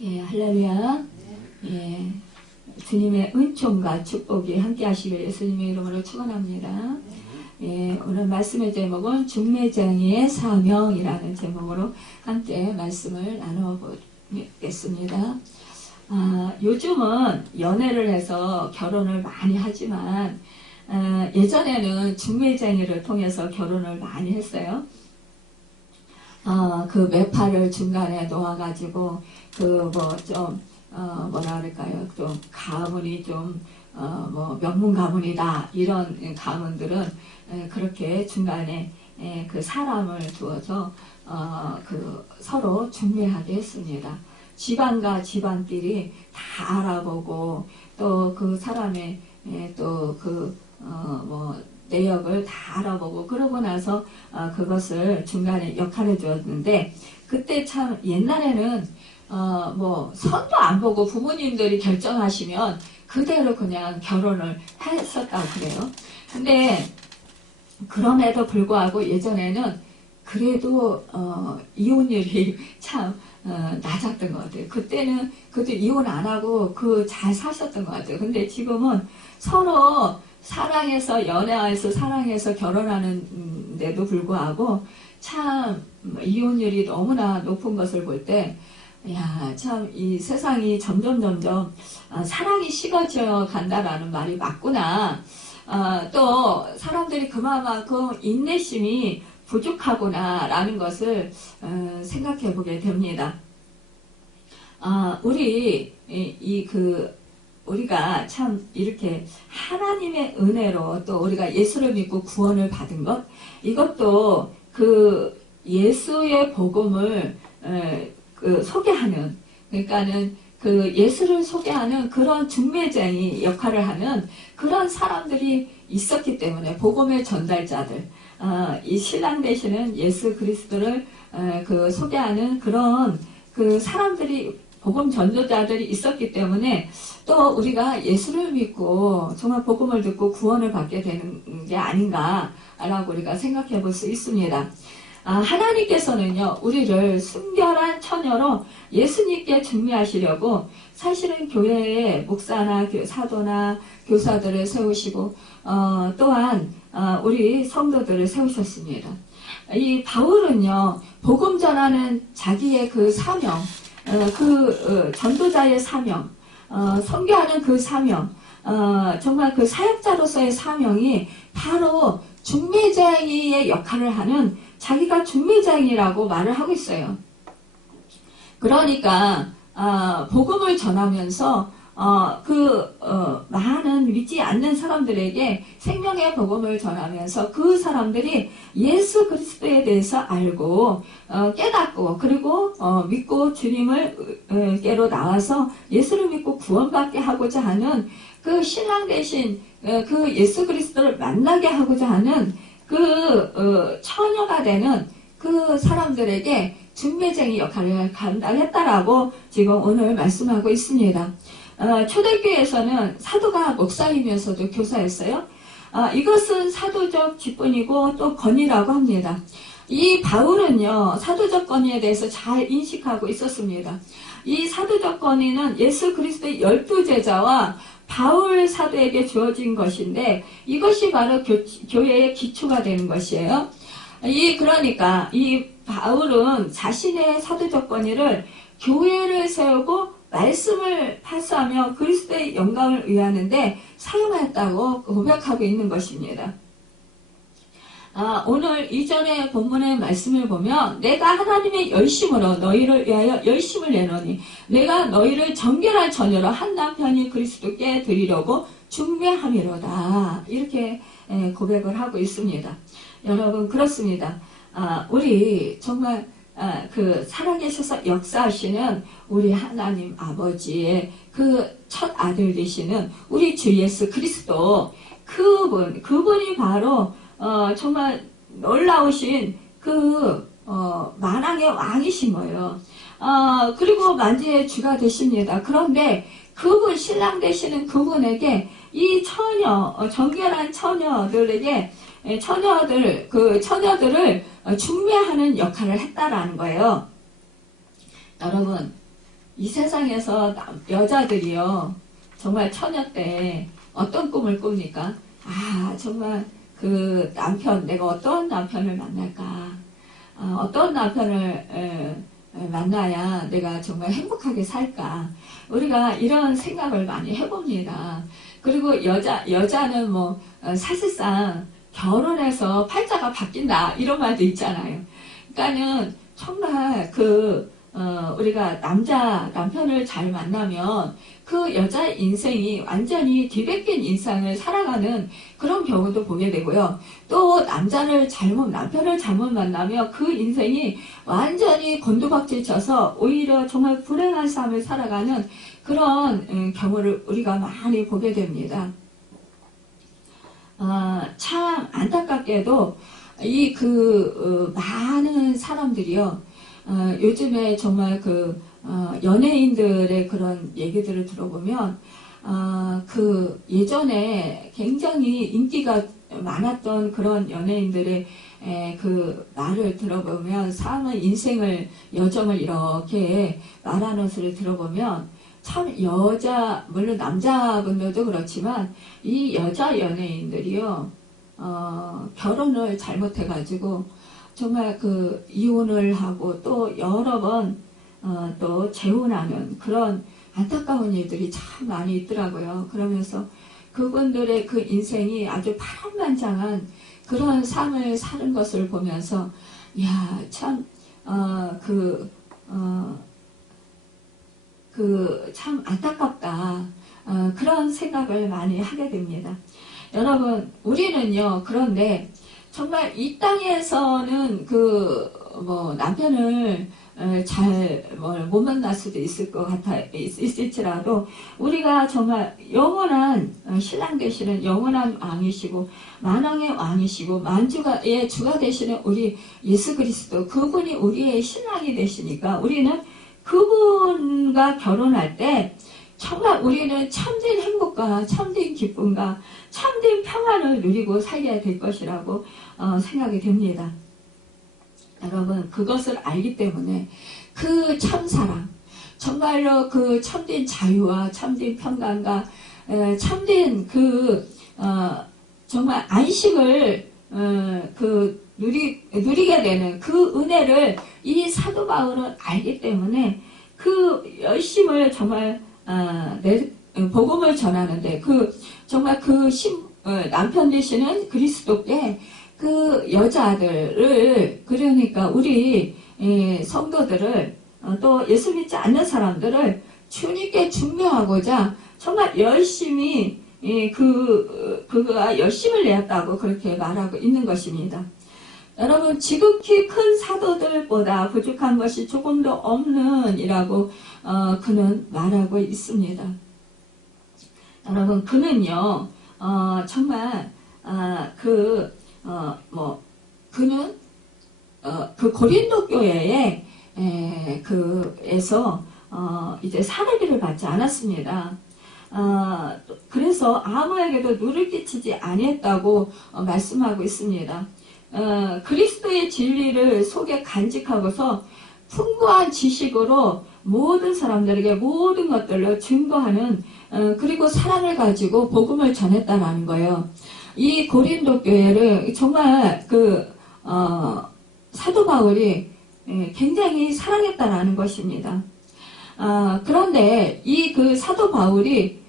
예, 할렐루야. 예, 주님의 은총과 축복이 함께 하시기를 예수님의 이름으로 축원합니다. 예, 오늘 말씀의 제목은 중매장이의 사명이라는 제목으로 함께 말씀을 나눠보겠습니다. 요즘은 연애를 해서 결혼을 많이 하지만 예전에는 중매장이를 통해서 결혼을 많이 했어요. 그 매파를 중간에 놓아가지고 뭐라 그럴까요? 좀 가문이 명문 가문이다 이런 가문들은 그렇게 중간에 그 사람을 두어서 서로 중매하게 했습니다. 집안과 집안끼리 다 알아보고 또 그 사람의 내역을 다 알아보고 그러고 나서 그것을 중간에 역할해 주었는데, 그때 참 옛날에는 선도 안 보고 부모님들이 결정하시면 그대로 그냥 결혼을 했었다고 그래요. 근데 그럼에도 불구하고 예전에는 그래도 이혼율이 참 낮았던 것 같아요. 그때는 그래도 이혼 안 하고 잘 사셨던 것 같아요. 근데 지금은 서로 사랑해서 연애해서 사랑해서 결혼하는데도 불구하고 참 이혼율이 너무나 높은 것을 볼 때, 참 이 세상이 점점 사랑이 식어져 간다라는 말이 맞구나. 또 사람들이 그만큼 인내심이 부족하구나 라는 것을 생각해 보게 됩니다. 우리가 참 이렇게 하나님의 은혜로 또 우리가 예수를 믿고 구원을 받은 것, 이것도 그 예수의 복음을 소개하는, 그러니까는 그 예수를 소개하는 그런 중매장이 역할을 하는 그런 사람들이 있었기 때문에, 복음의 전달자들, 이 신랑 되시는 예수 그리스도를 소개하는 그런 그 사람들이, 복음 전도자들이 있었기 때문에 또 우리가 예수를 믿고 정말 복음을 듣고 구원을 받게 되는 게 아닌가라고 우리가 생각해 볼 수 있습니다. 하나님께서는요, 우리를 순결한 처녀로 예수님께 중매하시려고 사실은 교회에 목사나 사도나 교사들을 세우시고 또한 우리 성도들을 세우셨습니다. 이 바울은요, 복음 전하는 자기의 그 사명, 전도자의 사명, 선교하는 그 사명, 정말 그 사역자로서의 사명이 바로 중매장이의 역할을 하는, 자기가 중매장이라고 말을 하고 있어요. 그러니까 복음을 전하면서 많은 믿지 않는 사람들에게 생명의 복음을 전하면서 그 사람들이 예수 그리스도에 대해서 알고 깨닫고 그리고 믿고 주님을 께로 나와서 예수를 믿고 구원받게 하고자 하는 그 신랑 대신 그 예수 그리스도를 만나게 하고자 하는 그 처녀가 되는 그 사람들에게 중매장이 역할을 감당했다라고 지금 오늘 말씀하고 있습니다. 초대교회에서는 사도가 목사이면서도 교사였어요. 이것은 사도적 직분이고 또 권위라고 합니다. 이 바울은요, 사도적 권위에 대해서 잘 인식하고 있었습니다. 이 사도적 권위는 예수 그리스도의 12제자와 바울 사도에게 주어진 것인데, 이것이 바로 교회의 기초가 되는 것이에요. 그러니까 이 바울은 자신의 사도적 권위를 교회를 세우고 말씀을 파수하며 그리스도의 영광을 위하는데 사용했다고 고백하고 있는 것입니다. 오늘 이전의 본문의 말씀을 보면, 내가 하나님의 열심으로 너희를 위하여 열심을 내노니 내가 너희를 정결한 처녀로 한 남편이 그리스도께 드리려고 중매함이로다, 이렇게 고백을 하고 있습니다. 여러분, 그렇습니다. 우리 정말 살아계셔서 역사하시는 우리 하나님 아버지의 그 첫 아들 되시는 우리 주 예수 그리스도, 그분이 바로 정말 놀라우신 만왕의 왕이신 거예요. 그리고 만지의 주가 되십니다. 그런데 그분, 신랑 되시는 그분에게 이 정결한 처녀들에게 처녀들을 중매하는 역할을 했다라는 거예요. 여러분, 이 세상에서 여자들이요, 정말 처녀 때 어떤 꿈을 꿉니까? 아, 정말 그 남편, 내가 어떤 남편을 만날까? 어떤 남편을 만나야 내가 정말 행복하게 살까? 우리가 이런 생각을 많이 해봅니다. 그리고 여자는 뭐, 사실상 결혼해서 팔자가 바뀐다. 이런 말도 있잖아요. 그러니까는 정말 우리가 남편을 잘 만나면 그 여자 인생이 완전히 뒤바뀐 인생을 살아가는 그런 경우도 보게 되고요. 또 남편을 잘못 만나면 그 인생이 완전히 곤두박질 쳐서 오히려 정말 불행한 삶을 살아가는 그런 경우를 우리가 많이 보게 됩니다. 참 안타깝게도 많은 사람들이요, 요즘에 정말 연예인들의 그런 얘기들을 들어보면, 예전에 굉장히 인기가 많았던 그런 연예인들의 그 말을 들어보면, 여정을 이렇게 말하는 소리를 들어보면, 참 물론 남자분들도 그렇지만, 이 여자 연예인들이요, 결혼을 잘못해가지고, 정말 이혼을 하고 또 여러 번, 또 재혼하는 그런 안타까운 일들이 참 많이 있더라고요. 그러면서 그분들의 그 인생이 아주 파란만장한 그런 삶을 사는 것을 보면서, 야, 참, 참 안타깝다. 그런 생각을 많이 하게 됩니다. 여러분, 우리는요, 그런데 정말 이 땅에서는 남편을 잘 못 만날 수도 있을 것 있을지라도 우리가 정말 영원한 신랑 되시는 영원한 왕이시고 만왕의 왕이시고 만주의 주가 되시는 우리 예수 그리스도, 그분이 우리의 신랑이 되시니까 우리는 그분과 결혼할 때 정말 우리는 참된 행복과 참된 기쁨과 참된 평안을 누리고 살아야 될 것이라고 생각이 됩니다. 여러분, 그것을 알기 때문에 그 참사랑, 정말로 그 참된 자유와 참된 평강과 참된 정말 안식을 누리게 되는 그 은혜를 이 사도 바울은 알기 때문에 그 열심을 정말 복음을 전하는데 정말 남편 되시는 그리스도께 그 여자들을, 그러니까 우리 성도들을, 또 예수 믿지 않는 사람들을 주님께 중매하고자 정말 열심히 그가 열심을 내었다고 그렇게 말하고 있는 것입니다. 여러분, 지극히 큰 사도들보다 부족한 것이 조금도 없는이라고 그는 말하고 있습니다. 여러분, 그는요, 정말 그는 고린도 교회에 에서 이제 사례비를 받지 않았습니다. 그래서 아무에게도 누를 끼치지 아니했다고 말씀하고 있습니다. 그리스도의 진리를 속에 간직하고서 풍부한 지식으로 모든 사람들에게 모든 것들로 증거하는 그리고 사랑을 가지고 복음을 전했다라는 거예요. 이 고린도 교회를 정말 사도 바울이 굉장히 사랑했다라는 것입니다. 그런데 이 사도 바울이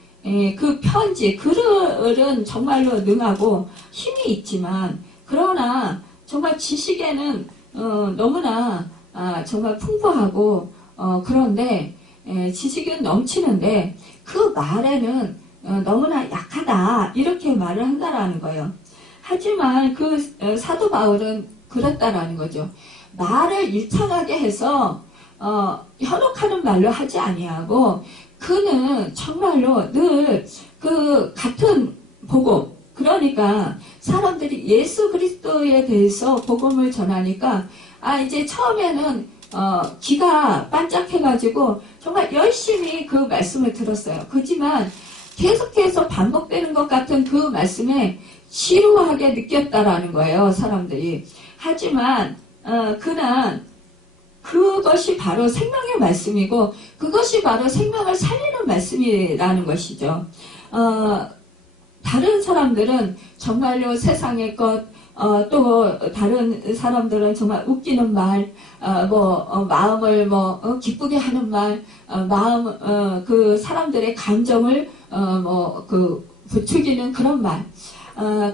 그 편지, 글은 정말로 능하고 힘이 있지만, 그러나 정말 지식에는 너무나 정말 풍부하고 그런데 지식은 넘치는데 그 말에는 너무나 약하다, 이렇게 말을 한다라는 거예요. 하지만 사도 바울은 그랬다라는 거죠. 말을 일창하게 해서 현혹하는 말로 하지 아니하고 그는 정말로 늘 같은 복음, 그러니까 사람들이 예수 그리스도에 대해서 복음을 전하니까 이제 처음에는 귀가 반짝해가지고 정말 열심히 그 말씀을 들었어요. 그렇지만 계속해서 반복되는 것 같은 그 말씀에 지루하게 느꼈다라는 거예요, 사람들이. 하지만 그는 그것이 바로 생명의 말씀이고 그것이 바로 생명을 살리는 말씀이라는 것이죠. 다른 사람들은 정말로 세상의 것, 또 다른 사람들은 정말 웃기는 말, 마음을 기쁘게 하는 말, 그 사람들의 감정을 부추기는 그런 말,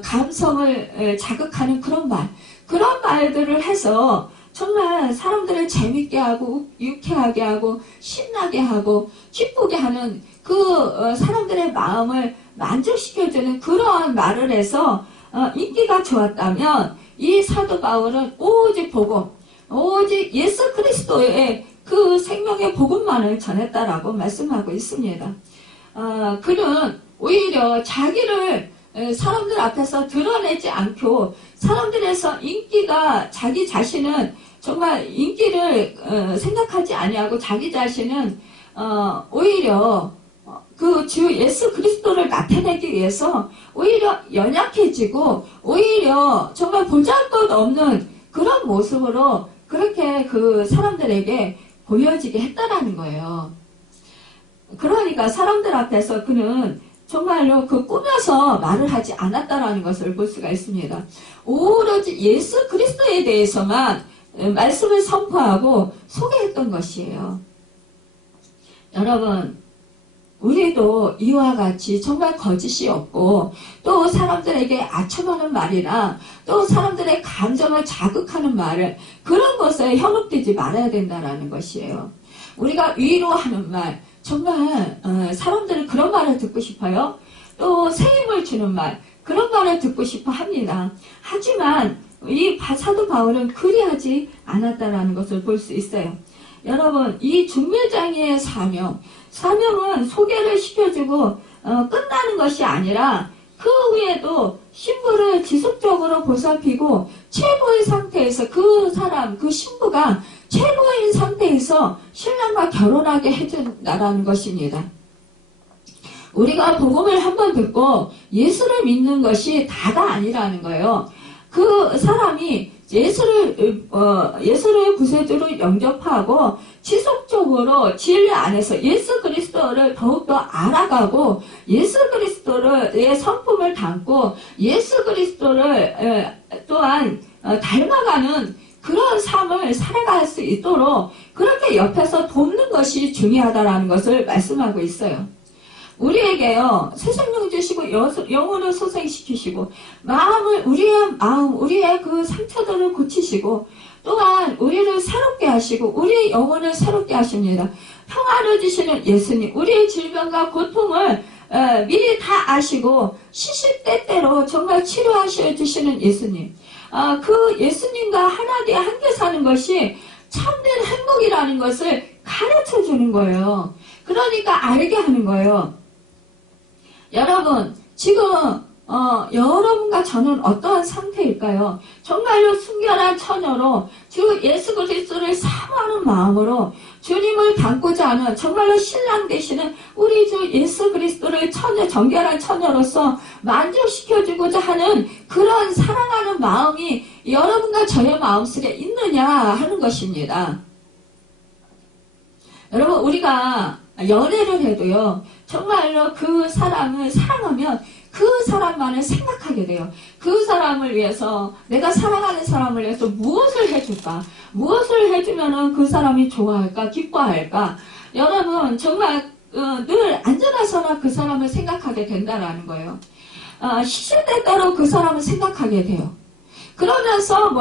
감성을 자극하는 그런 말, 그런 말들을 해서 정말 사람들을 재밌게 하고 유쾌하게 하고 신나게 하고 기쁘게 하는 그 사람들의 마음을 만족시켜주는 그러한 말을 해서 인기가 좋았다면 이 사도 바울은 오직 복음, 오직 예수 그리스도의 그 생명의 복음만을 전했다라고 말씀하고 있습니다. 그는 오히려 자기를 사람들 앞에서 드러내지 않고 사람들에서 인기가 자기 자신은 정말 인기를 생각하지 아니하고 자기 자신은 오히려 그 주 예수 그리스도를 나타내기 위해서 오히려 연약해지고 오히려 정말 보잘것없는 그런 모습으로 그렇게 그 사람들에게 보여지게 했다라는 거예요. 그러니까 사람들 앞에서 그는 정말로 그 꾸며서 말을 하지 않았다라는 것을 볼 수가 있습니다. 오로지 예수 그리스도에 대해서만 말씀을 선포하고 소개했던 것이에요. 여러분, 우리도 이와 같이 정말 거짓이 없고 또 사람들에게 아첨하는 말이나 또 사람들의 감정을 자극하는 말을 그런 것에 현혹되지 말아야 된다는 것이에요. 우리가 위로하는 말, 정말 사람들은 그런 말을 듣고 싶어요. 또 새 힘을 주는 말, 그런 말을 듣고 싶어 합니다. 하지만 이 사도 바울은 그리하지 않았다는 것을 볼 수 있어요. 여러분, 이 중매장의 사명은 소개를 시켜주고 끝나는 것이 아니라 그 후에도 신부를 지속적으로 보살피고 최고의 상태에서 그 사람, 그 신부가 최고인 상태에서 신랑과 결혼하게 해준다라는 것입니다. 우리가 복음을 한번 듣고 예수를 믿는 것이 다가 아니라는 거예요. 그 사람이 예수를 구세주로 영접하고 지속적으로 진리 안에서 예수 그리스도를 더욱더 알아가고 예수 그리스도의 성품을 담고 예수 그리스도를 또한 닮아가는 그런 삶을 살아갈 수 있도록 그렇게 옆에서 돕는 것이 중요하다는 것을 말씀하고 있어요. 우리에게요, 새 생명 주시고 영혼을 소생시키시고 우리의 그 상처들을 고치시고 또한 우리를 새롭게 하시고 우리의 영혼을 새롭게 하십니다. 평화를 주시는 예수님, 우리의 질병과 고통을 미리 다 아시고 시시때때로 정말 치료하셔 주시는 예수님, 그 예수님과 하나되어 함께 사는 것이 참된 행복이라는 것을 가르쳐 주는 거예요. 그러니까 알게 하는 거예요. 여러분, 지금 여러분과 저는 어떠한 상태일까요? 정말로 순결한 처녀로 주 예수 그리스도를 사모하는 마음으로 주님을 닮고자 하는 정말로 신랑 되시는 우리 주 예수 그리스도를 정결한 처녀로서 만족시켜주고자 하는 그런 사랑하는 마음이 여러분과 저의 마음속에 있느냐 하는 것입니다. 여러분, 우리가 연애를 해도요, 정말로 그 사람을 사랑하면 그 사람만을 생각하게 돼요. 그 사람을 위해서, 내가 사랑하는 사람을 위해서 무엇을 해줄까? 무엇을 해주면은 그 사람이 좋아할까? 기뻐할까? 여러분, 정말 늘 안전하서나 그 사람을 생각하게 된다라는 거예요. 시시때때로 그 사람을 생각하게 돼요. 그러면서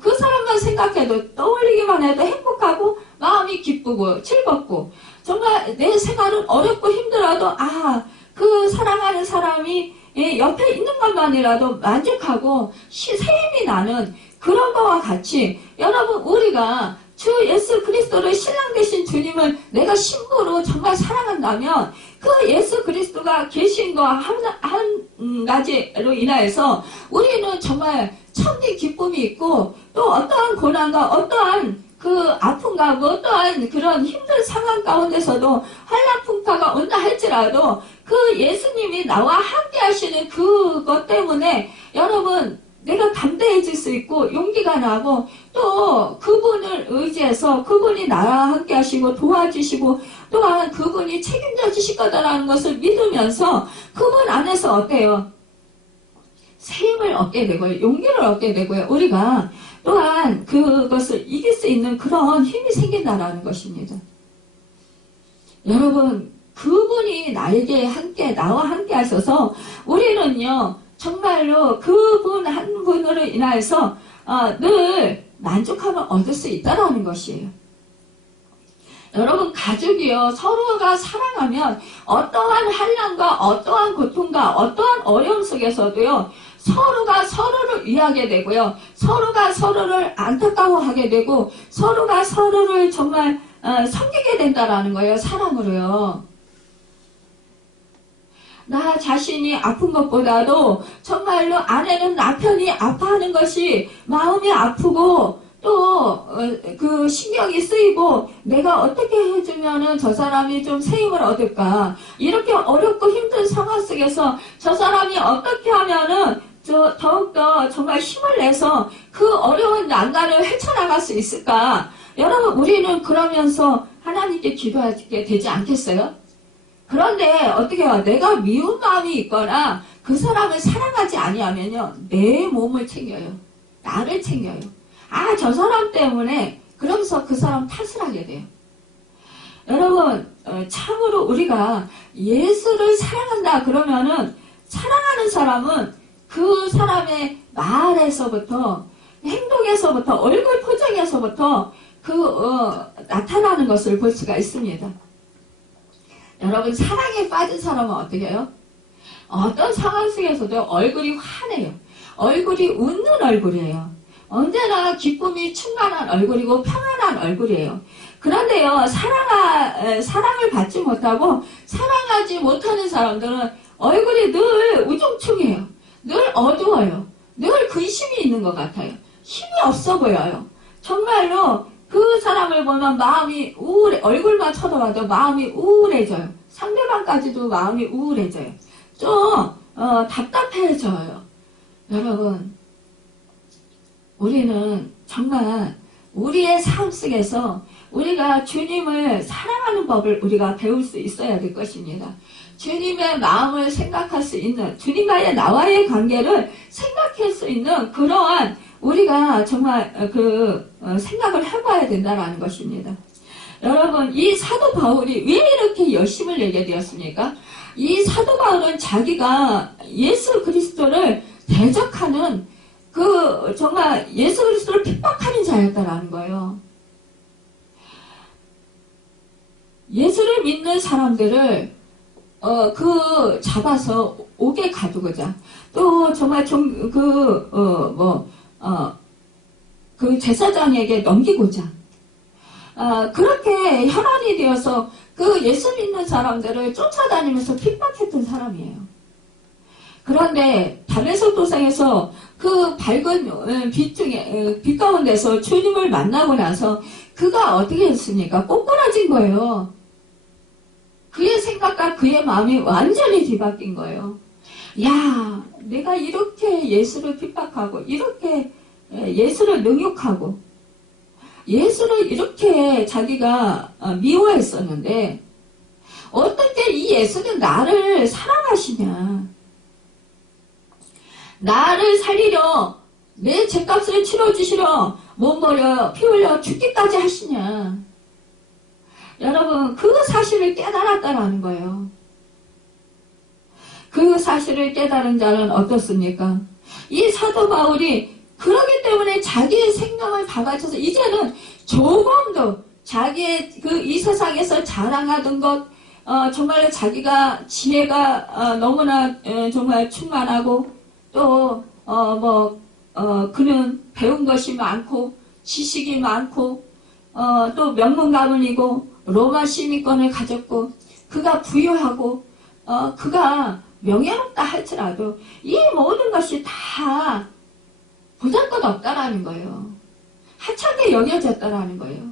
그 사람만 생각해도 떠올리기만 해도 행복하고 마음이 기쁘고 즐겁고 정말 내 생활은 어렵고 힘들어도 그 사랑하는 사람이 옆에 있는 것만이라도 만족하고 새 힘이 나는 그런 거와 같이 여러분, 우리가 주 예수 그리스도를 신랑 되신 주님을 내가 신부로 정말 사랑한다면 그 예수 그리스도가 계신 거 한 가지로 인하여서 우리는 정말 참된 기쁨이 있고 또 어떠한 고난과 어떠한 그 아픔과 어떠한 그런 힘든 상황 가운데서도 한라풍파가 온다 할지라도 그 예수님이 나와 함께 하시는 그것 때문에 여러분 내가 담대해질 수 있고 용기가 나고 또 그분을 의지해서 그분이 나와 함께 하시고 도와주시고 또한 그분이 책임져 주실 거다라는 것을 믿으면서 그분 안에서 어때요? 새 힘을 얻게 되고요. 용기를 얻게 되고요. 우리가 또한 그것을 이길 수 있는 그런 힘이 생긴다라는 것입니다. 여러분, 그분이 나에게 함께, 나와 함께 하셔서 우리는요, 정말로 그분 한 분으로 인하여서 늘 만족함을 얻을 수 있다는 것이에요. 여러분, 가족이요, 서로가 사랑하면 어떠한 환난과 어떠한 고통과 어떠한 어려움 속에서도요, 서로가 서로를 위하게 되고요, 서로가 서로를 안타까워하게 되고, 서로가 서로를 정말 섬기게 된다라는 거예요, 사랑으로요. 나 자신이 아픈 것보다도 정말로 아내는 남편이 아파하는 것이 마음이 아프고 또 그 신경이 쓰이고 내가 어떻게 해주면은 저 사람이 좀 새 힘을 얻을까, 이렇게 어렵고 힘든 상황 속에서 저 사람이 어떻게 하면은 더욱더 정말 힘을 내서 그 어려운 난간을 헤쳐나갈 수 있을까. 여러분, 우리는 그러면서 하나님께 기도하게 되지 않겠어요? 그런데 어떻게 해요? 내가 미운 마음이 있거나 그 사람을 사랑하지 아니하면요, 내 몸을 챙겨요. 나를 챙겨요. 아, 저 사람 때문에, 그러면서 그 사람 탓을 하게 돼요. 여러분, 참으로 우리가 예수를 사랑한다 그러면은, 사랑하는 사람은 그 사람의 말에서부터, 행동에서부터, 얼굴 표정에서부터 나타나는 것을 볼 수가 있습니다. 여러분, 사랑에 빠진 사람은 어떻게 해요? 어떤 상황 속에서도 얼굴이 환해요. 얼굴이 웃는 얼굴이에요. 언제나 기쁨이 충만한 얼굴이고 평안한 얼굴이에요. 그런데요, 사랑을 받지 못하고 사랑하지 못하는 사람들은 얼굴이 늘 우중충해요. 늘 어두워요. 늘 근심이 있는 것 같아요. 힘이 없어 보여요. 정말로 그 사람을 보면 마음이 얼굴만 쳐다봐도 마음이 우울해져요. 상대방까지도 마음이 우울해져요. 좀 답답해져요. 여러분, 우리는 정말 우리의 삶 속에서 우리가 주님을 사랑하는 법을 우리가 배울 수 있어야 될 것입니다. 주님의 마음을 생각할 수 있는, 주님과의 나와의 관계를 생각할 수 있는 그러한 우리가 정말 생각을 해봐야 된다는 것입니다. 여러분, 이 사도 바울이 왜 이렇게 열심을 내게 되었습니까? 이 사도 바울은 자기가 예수 그리스도를 대적하는 정말 예수 그리스도를 핍박하는 자였다라는 거예요. 예수를 믿는 사람들을 잡아서 옥에 가두고자, 또 정말 그 제사장에게 넘기고자, 그렇게 혈안이 되어서 그 예수 믿는 사람들을 쫓아다니면서 핍박했던 사람이에요. 그런데 다메섹 도상에서 그 밝은 빛 가운데서 주님을 만나고 나서 그가 어떻게 했습니까? 꼬꾸라진 거예요. 그의 생각과 그의 마음이 완전히 뒤바뀐 거예요. 야, 내가 이렇게 예수를 핍박하고 이렇게 예수를 능욕하고 예수를 이렇게 자기가 미워했었는데 어떻게 이 예수는 나를 사랑하시냐, 나를 살리려, 내 죄값을 치러주시려 몸 버려 피 흘려 죽기까지 하시냐. 여러분, 그 사실을 깨달았다라는 거예요. 그 사실을 깨달은 자는 어떻습니까? 이 사도 바울이 그러기 때문에 자기의 생명을 다 바쳐서 이제는 조금도 자기의 이 세상에서 자랑하던 것, 정말로 자기가 지혜가 너무나 정말 충만하고 또 그는 배운 것이 많고 지식이 많고 또 명문 가문이고 로마 시민권을 가졌고 그가 부유하고 그가 명예롭다 할지라도 이 모든 것이 다 보잘것없다라는 거예요. 하찮게 여겨졌다라는 거예요.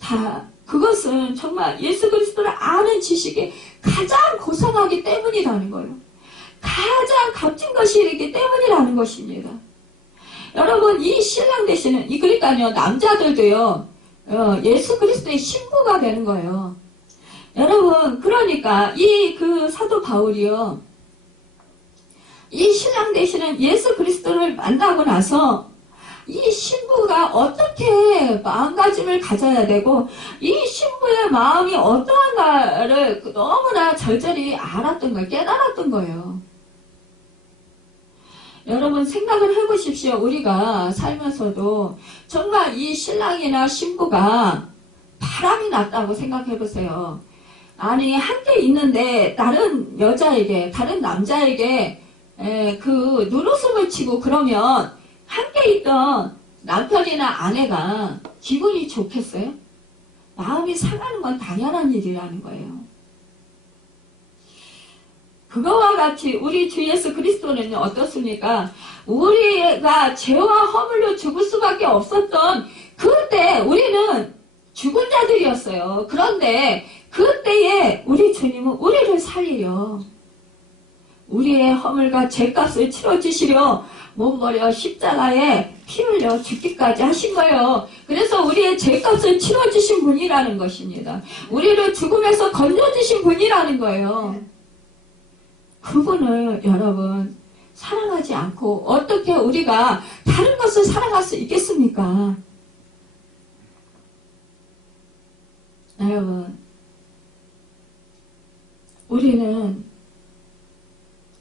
다 그것은 정말 예수 그리스도를 아는 지식이 가장 고상하기 때문이라는 거예요. 가장 값진 것이 있기 때문이라는 것입니다. 여러분, 이 신랑 되시는, 그러니까요, 남자들도요, 예수 그리스도의 신부가 되는 거예요. 여러분, 그러니까, 그 사도 바울이요, 이 신랑 되시는 예수 그리스도를 만나고 나서, 이 신부가 어떻게 마음가짐을 가져야 되고, 이 신부의 마음이 어떠한가를 너무나 절절히 알았던 거예요. 깨달았던 거예요. 여러분, 생각을 해보십시오. 우리가 살면서도 정말 이 신랑이나 신부가 바람이 났다고 생각해보세요. 아니, 함께 있는데 다른 여자에게, 다른 남자에게 그 눈웃음을 치고 그러면 함께 있던 남편이나 아내가 기분이 좋겠어요? 마음이 상하는 건 당연한 일이라는 거예요. 그거와 같이 우리 주 예수 그리스도는 어떻습니까? 우리가 죄와 허물로 죽을 수밖에 없었던 그때 우리는 죽은 자들이었어요. 그런데 그때에 우리 주님은 우리를 살리려, 우리의 허물과 죄값을 치러주시려 몸버려 십자가에 피 흘려 죽기까지 하신 거예요. 그래서 우리의 죄값을 치러주신 분이라는 것입니다. 우리를 죽음에서 건져주신 분이라는 거예요. 그분을 여러분 사랑하지 않고 어떻게 우리가 다른 것을 사랑할 수 있겠습니까? 여러분, 우리는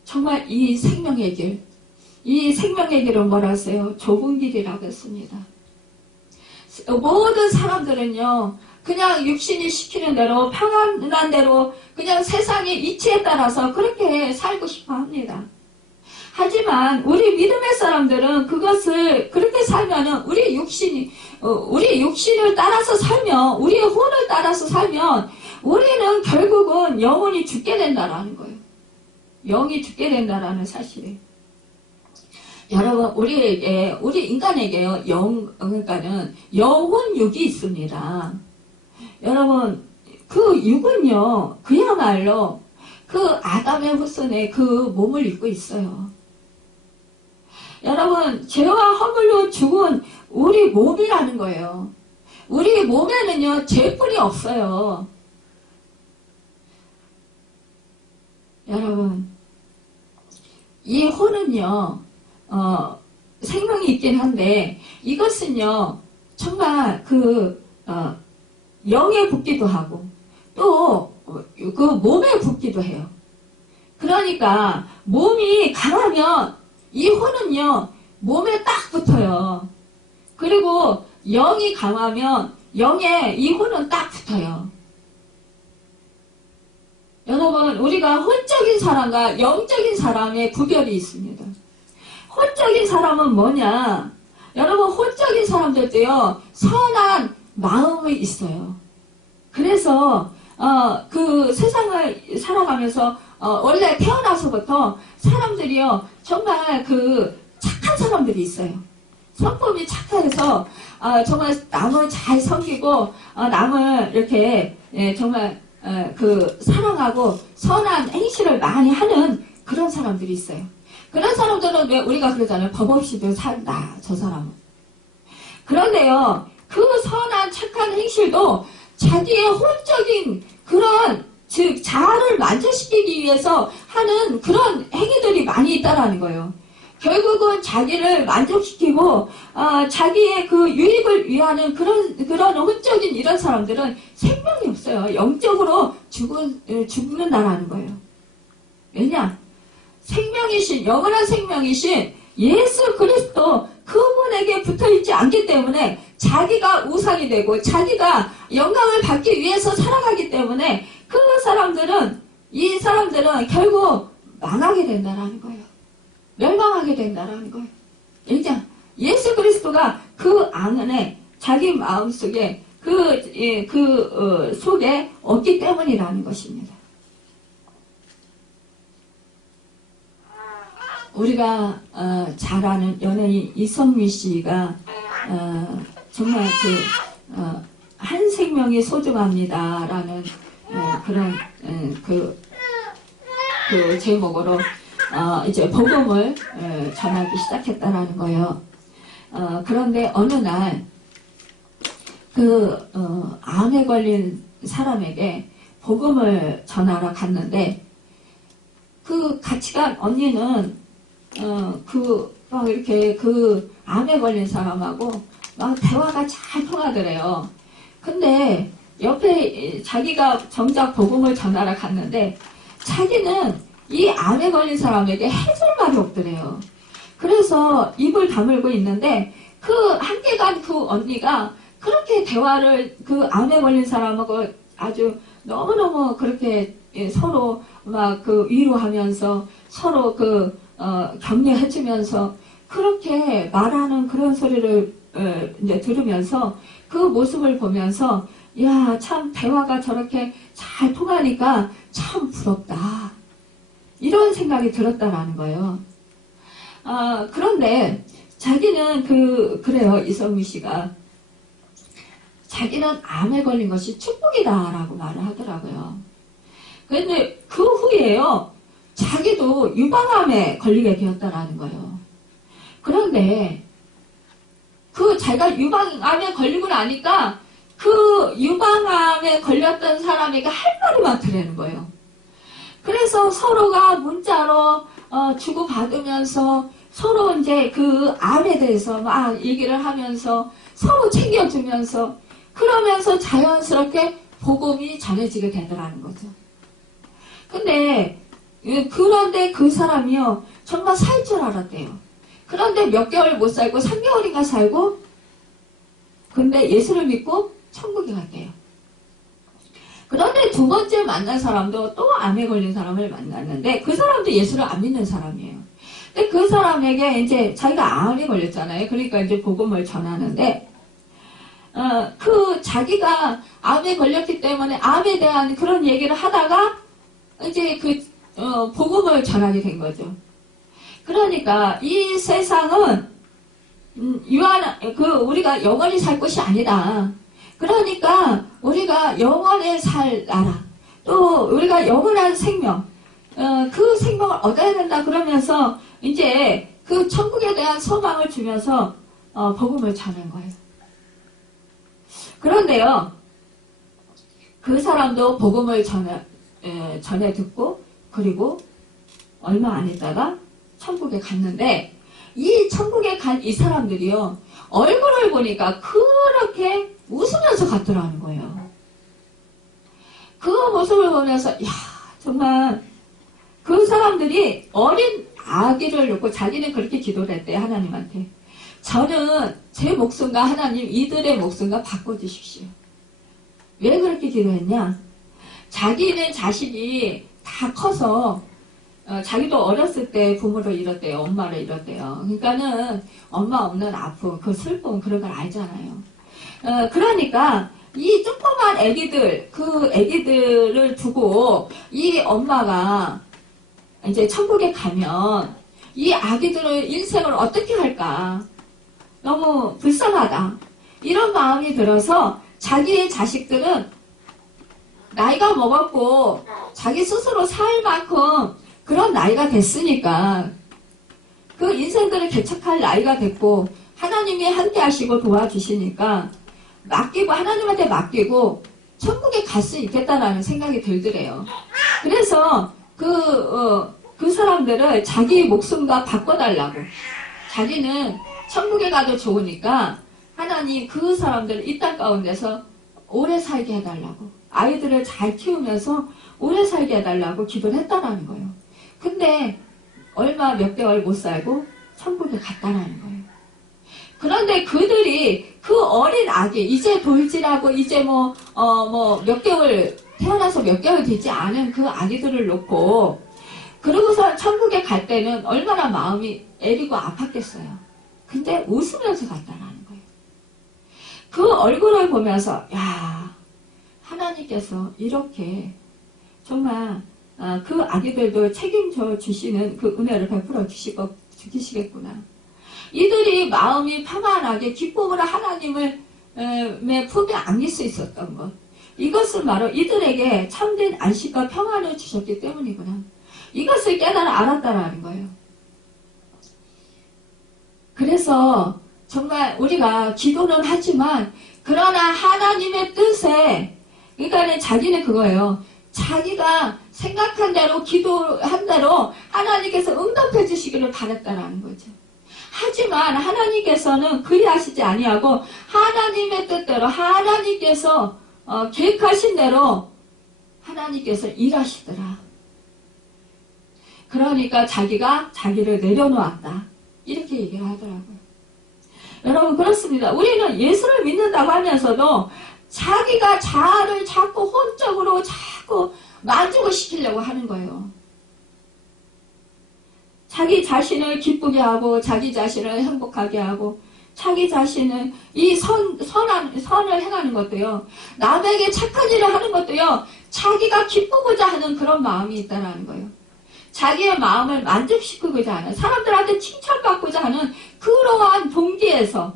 정말 이 생명의 길은 뭐라 하세요? 좁은 길이라고 했습니다. 모든 사람들은요, 그냥 육신이 시키는 대로, 평안한 대로, 그냥 세상의 이치에 따라서 그렇게 살고 싶어 합니다. 하지만, 우리 믿음의 사람들은 그것을 그렇게 살면은, 우리 육신을 따라서 살면, 우리의 혼을 따라서 살면, 우리는 결국은 영혼이 죽게 된다라는 거예요. 영이 죽게 된다라는 사실이에요. 여러분, 우리 인간에게요, 그러니까는 영혼 육이 있습니다. 여러분, 그 육은요, 그야말로 그 아담의 후손의 그 몸을 입고 있어요. 여러분, 죄와 허물로 죽은 우리 몸이라는 거예요. 우리 몸에는요, 죄뿐이 없어요. 여러분, 이 혼은요, 생명이 있긴 한데, 이것은요, 정말 영에 붙기도 하고, 또, 그 몸에 붙기도 해요. 그러니까, 몸이 강하면, 이 혼은요, 몸에 딱 붙어요. 그리고, 영이 강하면, 영에 이 혼은 딱 붙어요. 여러분, 우리가 혼적인 사람과 영적인 사람의 구별이 있습니다. 혼적인 사람은 뭐냐? 여러분, 혼적인 사람들도요, 선한 마음이 있어요. 그래서, 그 세상을 살아가면서, 원래 태어나서부터 사람들이요, 정말 착한 사람들이 있어요. 성품이 착해서, 정말 남을 잘 섬기고, 남을 이렇게, 정말, 사랑하고 선한 행실을 많이 하는 그런 사람들이 있어요. 그런 사람들은 왜 우리가 그러잖아요. 법 없이도 산다, 저 사람은. 그런데요, 그 선한 착한 행실도 자기의 혼적인 그런, 즉, 자아를 만족시키기 위해서 하는 그런 행위들이 많이 있다라는 거예요. 결국은 자기를 만족시키고, 자기의 그 유익을 위하는 그런 혼적인 이런 사람들은 생명이 없어요. 영적으로 죽는다라는 거예요. 왜냐? 생명이신, 영원한 생명이신 예수 그리스도 그분에게 붙어있지 않기 때문에 자기가 우상이 되고 자기가 영광을 받기 위해서 살아가기 때문에 이 사람들은 결국 망하게 된다라는 거예요. 멸망하게 된다라는 거예요. 그러니까 예수 그리스도가 그 안에 자기 마음속에 속에 없기 때문이라는 것입니다. 우리가 잘 아는 연예인 이성미 씨가 정말 한 생명이 소중합니다라는 그런 그 제목으로 이제 복음을 전하기 시작했다라는 거예요. 그런데 어느 날 암에 걸린 사람에게 복음을 전하러 갔는데 같이 간 언니는 막 이렇게 암에 걸린 사람하고 막 대화가 잘 통하더래요. 근데 옆에 자기가 정작 복음을 전하러 갔는데 자기는 이 암에 걸린 사람에게 해줄 말이 없더래요. 그래서 입을 다물고 있는데 함께 간 언니가 그렇게 대화를 암에 걸린 사람하고 아주 너무너무 그렇게 서로 막 위로하면서 서로 격려해주면서 그렇게 말하는 그런 소리를 이제 들으면서 그 모습을 보면서 야, 참 대화가 저렇게 잘 통하니까 참 부럽다. 이런 생각이 들었다라는 거예요. 그런데 자기는 그래요. 이성미 씨가. 자기는 암에 걸린 것이 축복이다라고 말을 하더라고요. 그런데 그 후에요. 자기도 유방암에 걸리게 되었다라는 거예요. 그런데 자기가 유방암에 걸리고 나니까 유방암에 걸렸던 사람에게 할 말이 많더라는 거예요. 그래서 서로가 문자로 주고받으면서 서로 이제 암에 대해서 막 얘기를 하면서 서로 챙겨주면서 그러면서 자연스럽게 복음이 전해지게 되더라는 거죠. 그런데 그 사람이요 정말 살 줄 알았대요. 그런데 몇 개월 못 살고 3개월인가 살고 근데 예수를 믿고 천국에 갔대요. 그런데 두 번째 만난 사람도 또 암에 걸린 사람을 만났는데 그 사람도 예수를 안 믿는 사람이에요. 근데 그 사람에게 이제 자기가 암에 걸렸잖아요. 그러니까 이제 복음을 전하는데 자기가 암에 걸렸기 때문에 암에 대한 그런 얘기를 하다가 이제 복음을 전하게 된 거죠. 그러니까 이 세상은 우리가 영원히 살 곳이 아니다. 그러니까 우리가 영원히 살 나라, 또 우리가 영원한 생명, 그 생명을 얻어야 된다 그러면서 이제 천국에 대한 소망을 주면서 복음을 전한 거예요. 그런데요, 그 사람도 복음을 전해 듣고 그리고 얼마 안 있다가 천국에 갔는데 이 천국에 간 이 사람들이요 얼굴을 보니까 그렇게 웃으면서 갔더라는 거예요. 그 모습을 보면서 야 정말 그 사람들이 어린 아기를 놓고 자기는 그렇게 기도를 했대요. 하나님한테. 저는 제 목숨과 하나님 이들의 목숨과 바꿔주십시오. 왜 그렇게 기도했냐? 자기는 자식이 다 커서 자기도 어렸을 때 부모를 잃었대요. 엄마를 잃었대요. 그러니까는 엄마 없는 아픔, 그 슬픔 그런 걸 알잖아요. 그러니까 이 조그만 애기들, 애기들을 두고 이 엄마가 이제 천국에 가면 이 아기들의 인생을 어떻게 할까? 너무 불쌍하다. 이런 마음이 들어서 자기의 자식들은 나이가 먹었고 자기 스스로 살 만큼 그런 나이가 됐으니까 그 인생들을 개척할 나이가 됐고 하나님이 함께 하시고 도와주시니까 하나님한테 맡기고 천국에 갈 수 있겠다라는 생각이 들더래요. 그래서 그 사람들을 자기 목숨과 바꿔달라고. 자기는 천국에 가도 좋으니까 하나님 그 사람들을 이 땅 가운데서 오래 살게 해달라고. 아이들을 잘 키우면서 오래 살게 해달라고 기도를 했다라는 거예요. 근데 몇 개월 못 살고 천국에 갔다라는 거예요. 그런데 그들이 그 어린 아기, 이제 돌질하고 이제 몇 개월, 태어나서 몇 개월 되지 않은 그 아기들을 놓고 그러고서 천국에 갈 때는 얼마나 마음이 애리고 아팠겠어요. 근데 웃으면서 갔다라는 거예요. 그 얼굴을 보면서 야 하나님께서 이렇게 정말 그 아기들도 책임져 주시는 그 은혜를 베풀어 주시겠구나. 이들이 마음이 평안하게 기쁨으로 하나님을 품에 안길 수 있었던 것. 이것은 바로 이들에게 참된 안식과 평안을 주셨기 때문이구나. 이것을 알았다라는 거예요. 그래서 정말 우리가 기도는 하지만 그러나 하나님의 뜻에 그러니까 자기는 그거예요. 자기가 생각한 대로 기도한 대로 하나님께서 응답해 주시기를 바랬다라는 거죠. 하지만 하나님께서는 그리하시지 아니하고 하나님의 뜻대로 하나님께서 계획하신 대로 하나님께서 일하시더라. 그러니까 자기가 자기를 내려놓았다. 이렇게 얘기를 하더라고요. 여러분 그렇습니다. 우리는 예수를 믿는다고 하면서도 자기가 자아를 자꾸 혼적으로 자꾸 만족시키려고 하는 거예요. 자기 자신을 기쁘게 하고 자기 자신을 행복하게 하고 자기 자신을 이 선을 행하는 것도요. 남에게 착한 일을 하는 것도요. 자기가 기쁘고자 하는 그런 마음이 있다는 거예요. 자기의 마음을 만족시키고자 하는 사람들한테 칭찬받고자 하는 그러한 동기에서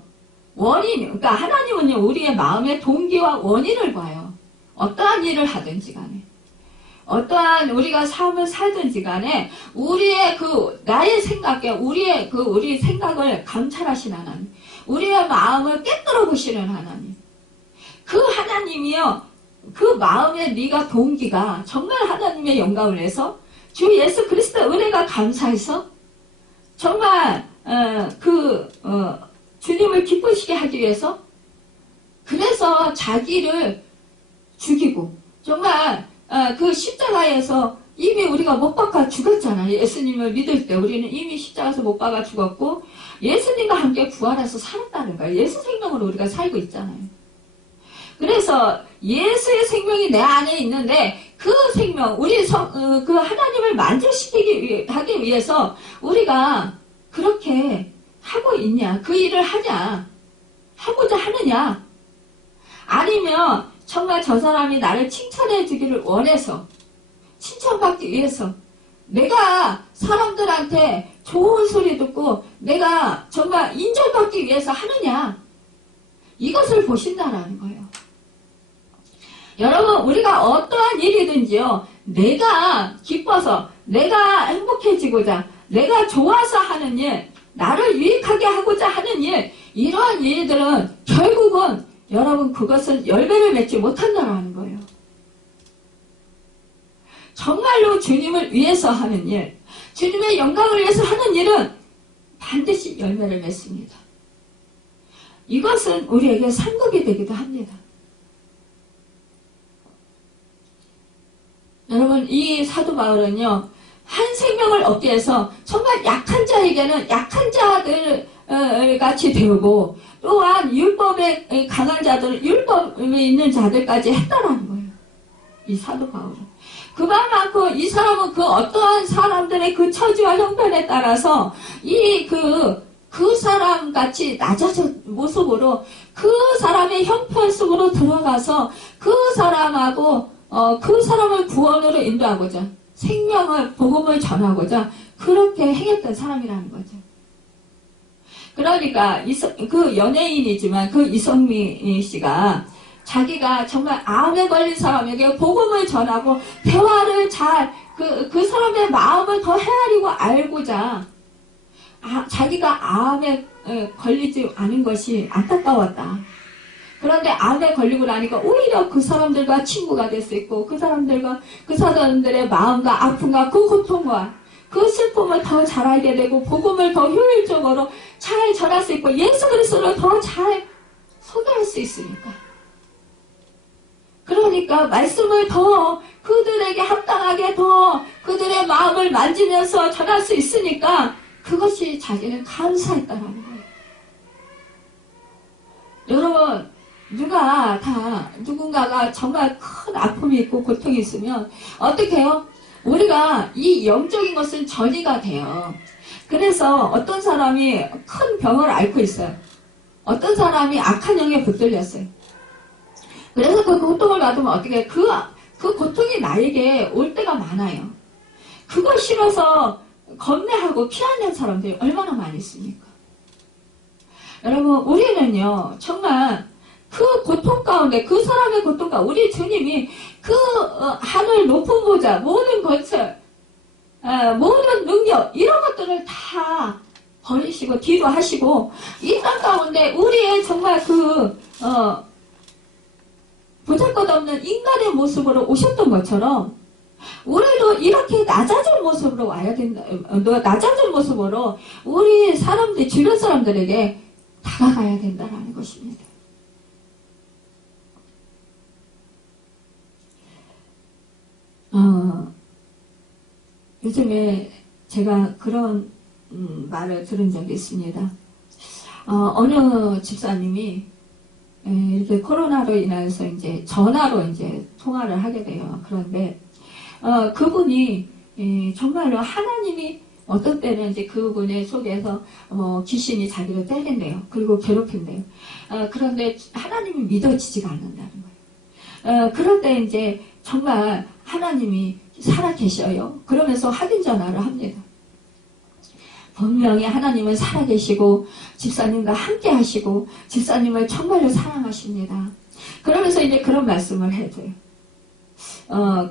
원인, 그러니까 하나님은요. 우리의 마음의 동기와 원인을 봐요. 어떠한 일을 하든지 간에 어떠한 우리가 삶을 살든지 간에 우리의 나의 생각에 우리 생각을 감찰하신 하나님, 우리의 마음을 깨뜨려 보시는 하나님, 그 하나님이요, 그 마음의 네가 동기가 정말 하나님의 영광을 위해서 주 예수 그리스도의 은혜가 감사해서 정말 주님을 기쁘시게 하기 위해서 그래서 자기를 죽이고 정말 그 십자가에서 이미 우리가 못 박아 죽었잖아요. 예수님을 믿을 때 우리는 이미 십자가에서 못 박아 죽었고 예수님과 함께 부활해서 살았다는 거예요. 예수 생명으로 우리가 살고 있잖아요. 그래서 예수의 생명이 내 안에 있는데 그 생명, 그 하나님을 만족시키기 위해서 우리가 그렇게 하고 있냐? 그 일을 하고자 하느냐? 아니면 정말 저 사람이 나를 칭찬해 주기를 원해서 칭찬받기 위해서 내가 사람들한테 좋은 소리 듣고 내가 정말 인정받기 위해서 하느냐? 이것을 보신다라는 거예요. 여러분 우리가 어떠한 일이든지요. 내가 기뻐서 내가 행복해지고자 내가 좋아서 하는 일 나를 유익하게 하고자 하는 일 이러한 일들은 결국은 여러분 그것은 열매를 맺지 못한다는 거예요. 정말로 주님을 위해서 하는 일 주님의 영광을 위해서 하는 일은 반드시 열매를 맺습니다. 이것은 우리에게 상급이 되기도 합니다. 여러분 이 사도 바울은요. 한 생명을 얻기 위해서 정말 약한 자에게는 약한 자들 같이 되고 또한 율법에 강한 자들 율법에 있는 자들까지 했다라는 거예요. 이 사도 바울은. 그만큼 이 사람은 그 어떠한 사람들의 그 처지와 형편에 따라서 그 사람 같이 낮아진 모습으로 그 사람의 형편 속으로 들어가서 그 사람하고 그 사람을 구원으로 인도하고자 복음을 전하고자 그렇게 행했던 사람이라는 거죠. 그러니까 그 연예인이지만 그 이성미 씨가 자기가 정말 암에 걸린 사람에게 복음을 전하고 대화를 그 사람의 마음을 더 헤아리고 알고자 자기가 암에 걸리지 않은 것이 안타까웠다. 그런데 암에 걸리고 나니까 오히려 그 사람들과 친구가 될 수 있고 그 사람들의 마음과 아픔과 그 고통과 그 슬픔을 더 잘 알게 되고 복음을 더 효율적으로 잘 전할 수 있고 예수 그리스도를 더 잘 소개할 수 있으니까. 그러니까 말씀을 더 그들에게 합당하게 더 그들의 마음을 만지면서 전할 수 있으니까 그것이 자기는 감사했다라는 거예요. 여러분 누군가가 정말 큰 아픔이 있고 고통이 있으면 어떻게 해요? 우리가 이 영적인 것은 전이가 돼요. 그래서 어떤 사람이 큰 병을 앓고 있어요. 어떤 사람이 악한 영에 붙들렸어요. 그래서 그 고통을 받으면 어떻게 해요? 그 고통이 나에게 올 때가 많아요. 그걸 싫어서 겁내하고 피하는 사람들이 얼마나 많이 있습니까? 여러분 우리는요 정말 그 고통 가운데 그 사람의 고통 가운데 우리 주님이 그 하늘 높은 보좌 모든 것을 모든 능력 이런 것들을 다 버리시고 뒤로 하시고 이 땅 가운데 우리의 정말 보잘것없는 인간의 모습으로 오셨던 것처럼 우리도 이렇게 낮아진 모습으로 와야 된다. 낮아진 모습으로 우리 사람들, 주변 사람들에게 다가가야 된다라는 것입니다. 요즘에 제가 그런 말을 들은 적이 있습니다. 어느 집사님이 이렇게 코로나로 인해서 이제 전화로 이제 통화를 하게 돼요. 그런데 그분이 정말로 하나님이 어떤 때는 이제 그분의 속에서 귀신이 자기를 때린대요. 그리고 괴롭힌대요. 그런데 하나님이 믿어지지가 않는다는 거예요. 그럴 때 이제 정말 하나님이 살아계셔요. 그러면서 확인 전화를 합니다. 분명히 하나님은 살아계시고 집사님과 함께 하시고 집사님을 정말로 사랑하십니다. 그러면서 이제 그런 말씀을 해줘요.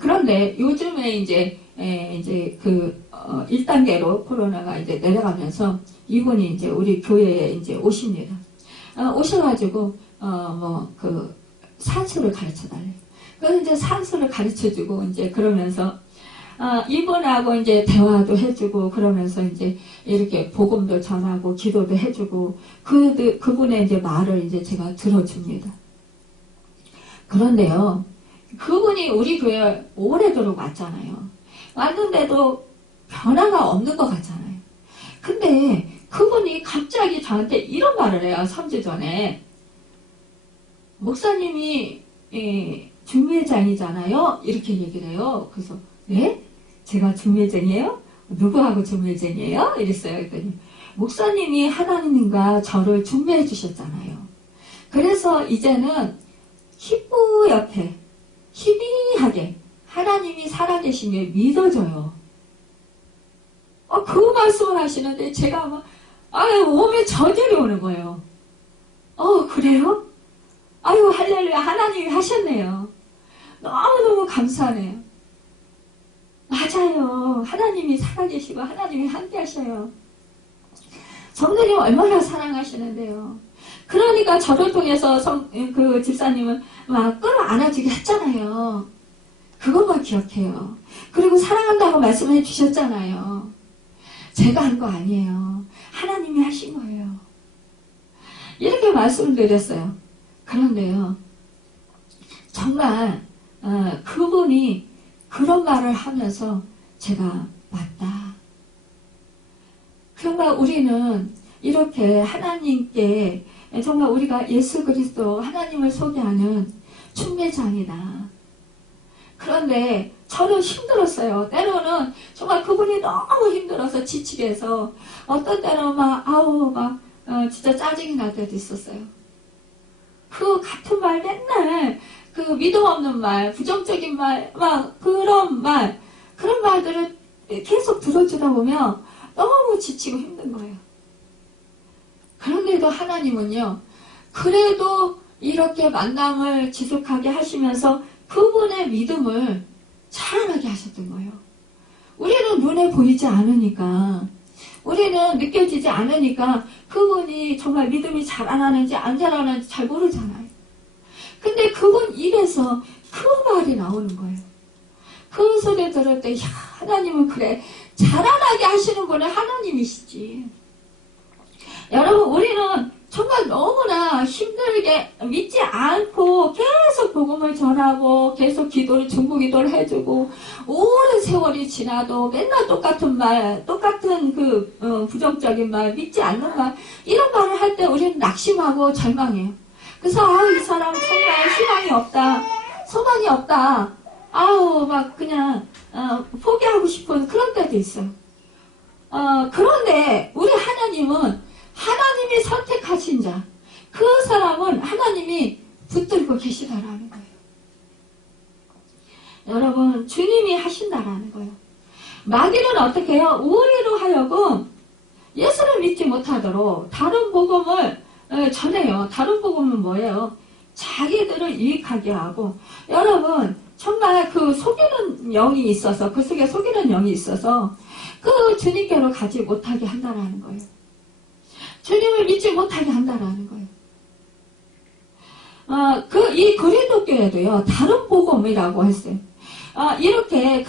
그런데 요즘에 이제 1단계로 코로나가 이제 내려가면서 이분이 이제 우리 교회에 이제 오십니다. 오셔가지고, 산수를 가르쳐 달래요. 그래서 이제 산수를 가르쳐 주고, 이제 그러면서, 이분하고 이제 대화도 해주고, 그러면서 이제 이렇게 복음도 전하고, 기도도 해주고, 그분의 이제 말을 이제 제가 들어줍니다. 그런데요, 그분이 우리 교회에 오래도록 왔잖아요. 왔는데도 변화가 없는 것 같잖아요. 근데 그분이 갑자기 저한테 이런 말을 해요. 3주 전에. 목사님이 중매장이잖아요. 이렇게 얘기를 해요. 그래서 네? 제가 중매쟁이에요? 누구하고 중매쟁이에요? 이랬어요. 그랬더니 목사님이 하나님과 저를 중매해 주셨잖아요. 그래서 이제는 희뿌옇게 희미하게 하나님이 살아계신 게 믿어져요. 그 말씀을 하시는데 제가 막 몸에 저절이 오는 거예요. 그래요? 아유 할렐루야 하나님이 하셨네요. 너무너무 감사하네요. 맞아요. 하나님이 살아계시고 하나님이 함께 하셔요. 성도님 얼마나 사랑하시는데요. 그러니까 저를 통해서 그 집사님은 막 끌어안아주게 했잖아요. 그것만 기억해요. 그리고 사랑한다고 말씀해 주셨잖아요. 제가 한 거 아니에요. 하나님이 하신 거예요. 이렇게 말씀을 드렸어요. 그런데요, 정말 그분이 그런 말을 하면서 제가 맞다. 정말 우리는 이렇게 하나님께 정말 우리가 예수 그리스도 하나님을 소개하는 충매장이다. 그런데 저는 힘들었어요. 때로는 정말 그분이 너무 힘들어서 지치게 해서 어떤 때는 진짜 짜증이 날 때도 있었어요. 그 같은 말 맨날 그 믿음 없는 말, 부정적인 말, 그런 말들을 계속 들어주다 보면 너무 지치고 힘든 거예요. 그런데도 하나님은요, 그래도 이렇게 만남을 지속하게 하시면서 그분의 믿음을 자라나게 하셨던 거예요. 우리는 눈에 보이지 않으니까, 우리는 느껴지지 않으니까 그분이 정말 믿음이 자라나는지 안 자라나는지 잘 모르잖아요. 근데 그분 입에서 그 말이 나오는 거예요. 그 소리 들을 때 하나님은 그래 자라나게 하시는 분은 하나님이시지. 여러분 우리는 정말 너무나 힘들게 믿지 않고 계속 복음을 전하고 계속 기도를 중보기도를 해주고 오랜 세월이 지나도 맨날 똑같은 말, 똑같은 부정적인 말, 믿지 않는 말 이런 말을 할 때 우리는 낙심하고 절망해요. 그래서 이 사람 정말 희망이 없다, 소망이 없다, 그냥 포기하고 싶은 그런 때도 있어요. 그런데 우리 하나님은 하나님이 선택하신 자, 그 사람은 하나님이 붙들고 계시다라는 거예요. 여러분, 주님이 하신다라는 거예요. 마귀는 어떻게 해요? 우리로 하여금 예수를 믿지 못하도록 다른 복음을 전해요. 다른 복음은 뭐예요? 자기들을 유익하게 하고, 여러분, 정말 그 속이는 영이 있어서, 그 속에 속이는 영이 있어서, 그 주님께로 가지 못하게 한다라는 거예요. 주님을 믿지 못하게 한다라는 거예요. 이 고린도 교회도요, 다른 복음이라고 했어요. 이렇게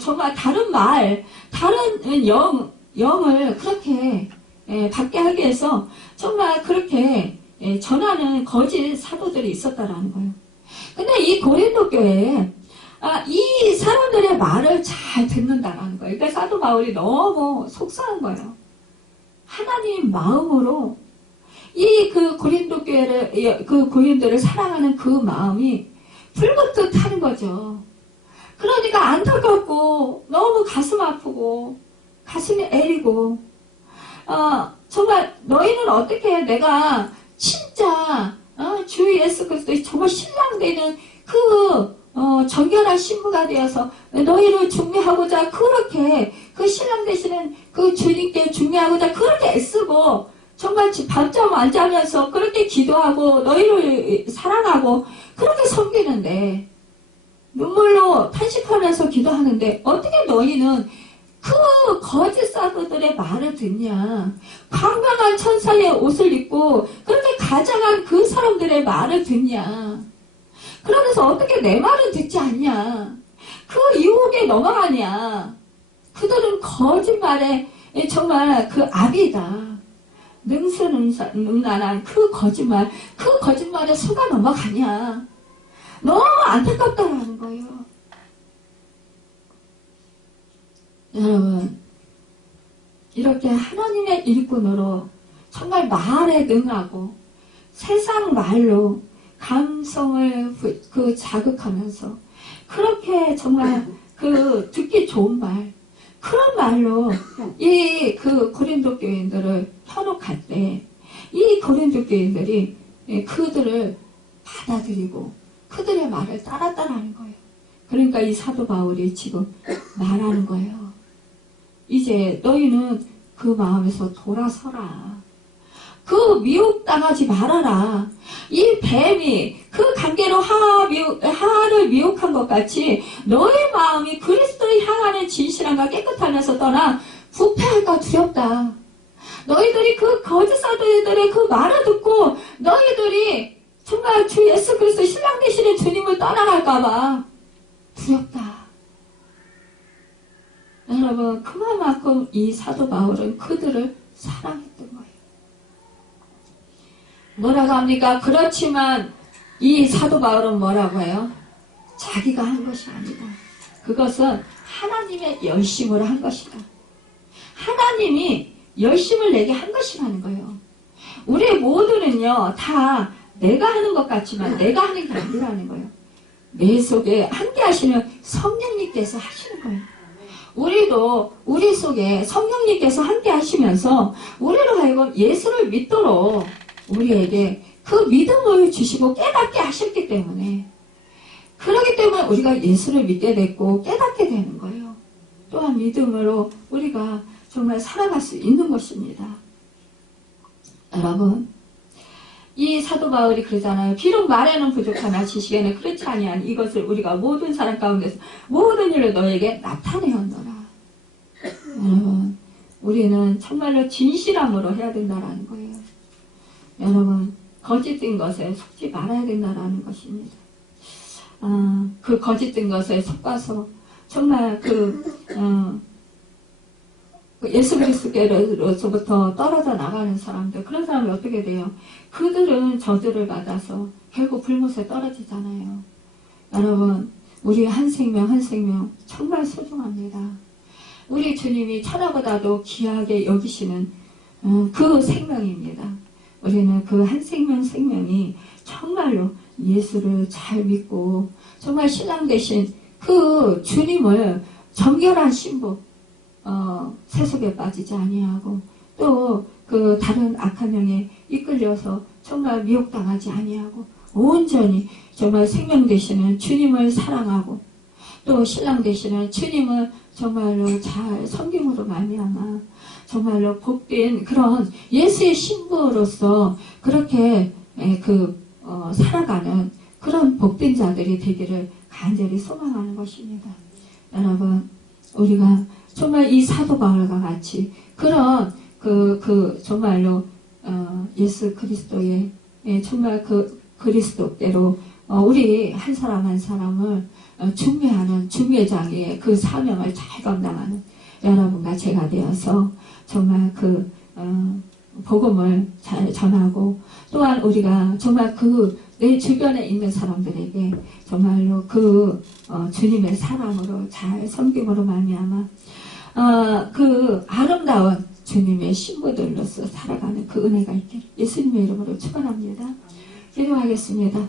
정말 다른 다른 영을 그렇게 받게 하기 위해서 정말 그렇게 전하는 거짓 사도들이 있었다라는 거예요. 근데 이 고린도 교회에 이 사람들의 말을 잘 듣는다라는 거예요. 그러니까 사도 바울이 너무 속상한 거예요. 하나님 마음으로 고린도 교회를, 고린도를 사랑하는 그 마음이 불붙듯 하는 거죠. 그러니까 안타깝고, 너무 가슴 아프고, 가슴이 애리고, 정말 너희는 어떻게 내가 진짜, 주 예수 그리스도의 정말 신랑되는 정결한 신부가 되어서 너희를 중매하고자 그렇게 그 신랑 되시는 그 주님께 중매하고자 그렇게 애쓰고 정말 밤잠 안 자면서 그렇게 기도하고 너희를 사랑하고 그렇게 섬기는데 눈물로 탄식하면서 기도하는데 어떻게 너희는 그 거짓 사도들의 말을 듣냐? 광명한 천사의 옷을 입고 그렇게 가장한 그 사람들의 말을 듣냐? 그러면서 어떻게 내 말을 듣지 않냐? 그 유혹에 넘어가냐? 그들은 거짓말에 정말 그 압이다. 능수능란한 그 거짓말에 속아 넘어가냐? 너무 안타깝다라는 거예요. 여러분, 이렇게 하나님의 일꾼으로 정말 말에 능하고 세상 말로 감성을 자극하면서 그렇게 정말 듣기 좋은 말, 그런 말로 고린도 교인들을 현혹할 때 이 고린도 교인들이 그들을 받아들이고 그들의 말을 따랐다라는 거예요. 그러니까 이 사도 바울이 지금 말하는 거예요. 이제 너희는 그 마음에서 돌아서라. 그 미혹당하지 말아라. 이 뱀이 그 관계로 하를 미혹한 것 같이 너의 마음이 그리스도를 향하는 진실함과 깨끗함에서 떠나 부패할까 두렵다. 너희들이 그 거짓 사도들의 그 말을 듣고 너희들이 정말 주 예수 그리스도 신랑 되시는 주님을 떠나갈까봐 두렵다. 여러분, 그만큼 이 사도 바울은 그들을 사랑했던 거예요. 뭐라고 합니까? 그렇지만 이 사도 바울은 뭐라고 해요? 자기가 한 것이 아니다. 그것은 하나님의 열심으로 한 것이다. 하나님이 열심을 내게 한 것이라는 거예요. 우리 모두는요, 다 내가 하는 것 같지만 내가 하는 게 아니라는 거예요. 내 속에 함께 하시는 성령님께서 하시는 거예요. 우리도 우리 속에 성령님께서 함께 하시면서 우리로 하여금 예수를 믿도록 우리에게 그 믿음을 주시고 깨닫게 하셨기 때문에, 그렇기 때문에 우리가 예수를 믿게 됐고 깨닫게 되는 거예요. 또한 믿음으로 우리가 정말 살아갈 수 있는 것입니다. 여러분, 이 사도 바울이 그러잖아요. 비록 말에는 부족하나 지식에는 그렇지 아니한 이것을 우리가 모든 사람 가운데서 모든 일을 너에게 나타내었노라. 여러분, 우리는 정말로 진실함으로 해야 된다는 거예요. 여러분, 거짓된 것에 속지 말아야 된다는 것입니다. 그 거짓된 것에 속아서 정말 예수 그리스도로부터 떨어져 나가는 사람들, 그런 사람이 어떻게 돼요? 그들은 저주를 받아서 결국 불못에 떨어지잖아요. 여러분, 우리 한 생명 한 생명 정말 소중합니다. 우리 주님이 천하보다도 귀하게 여기시는 그 생명입니다. 우리는 그 한 생명이 정말로 예수를 잘 믿고 정말 신랑 되신 그 주님을 정결한 신부, 세속에 빠지지 아니하고 또 그 다른 악한 영에 이끌려서 정말 미혹당하지 아니하고 온전히 정말 생명 되시는 주님을 사랑하고 또 신랑 되시는 주님을 정말로 잘 섬김으로 말미암아 정말로 복된 그런 예수의 신부로서 그렇게 살아가는 그런 복된 자들이 되기를 간절히 소망하는 것입니다. 여러분, 우리가 정말 이 사도 바울과 같이 그런 정말로 예수 그리스도의 정말 그 그리스도대로 우리 한 사람 한 사람을 중매하는 중매장의 그 사명을 잘 감당하는 여러분과 제가 되어서 정말 복음을 잘 전하고 또한 우리가 정말 내 주변에 있는 사람들에게 정말로 주님의 사랑으로 잘 섬김으로 말미암아 아름다운 주님의 신부들로서 살아가는 그 은혜가 있기를 예수님의 이름으로 축원합니다. 기도하겠습니다.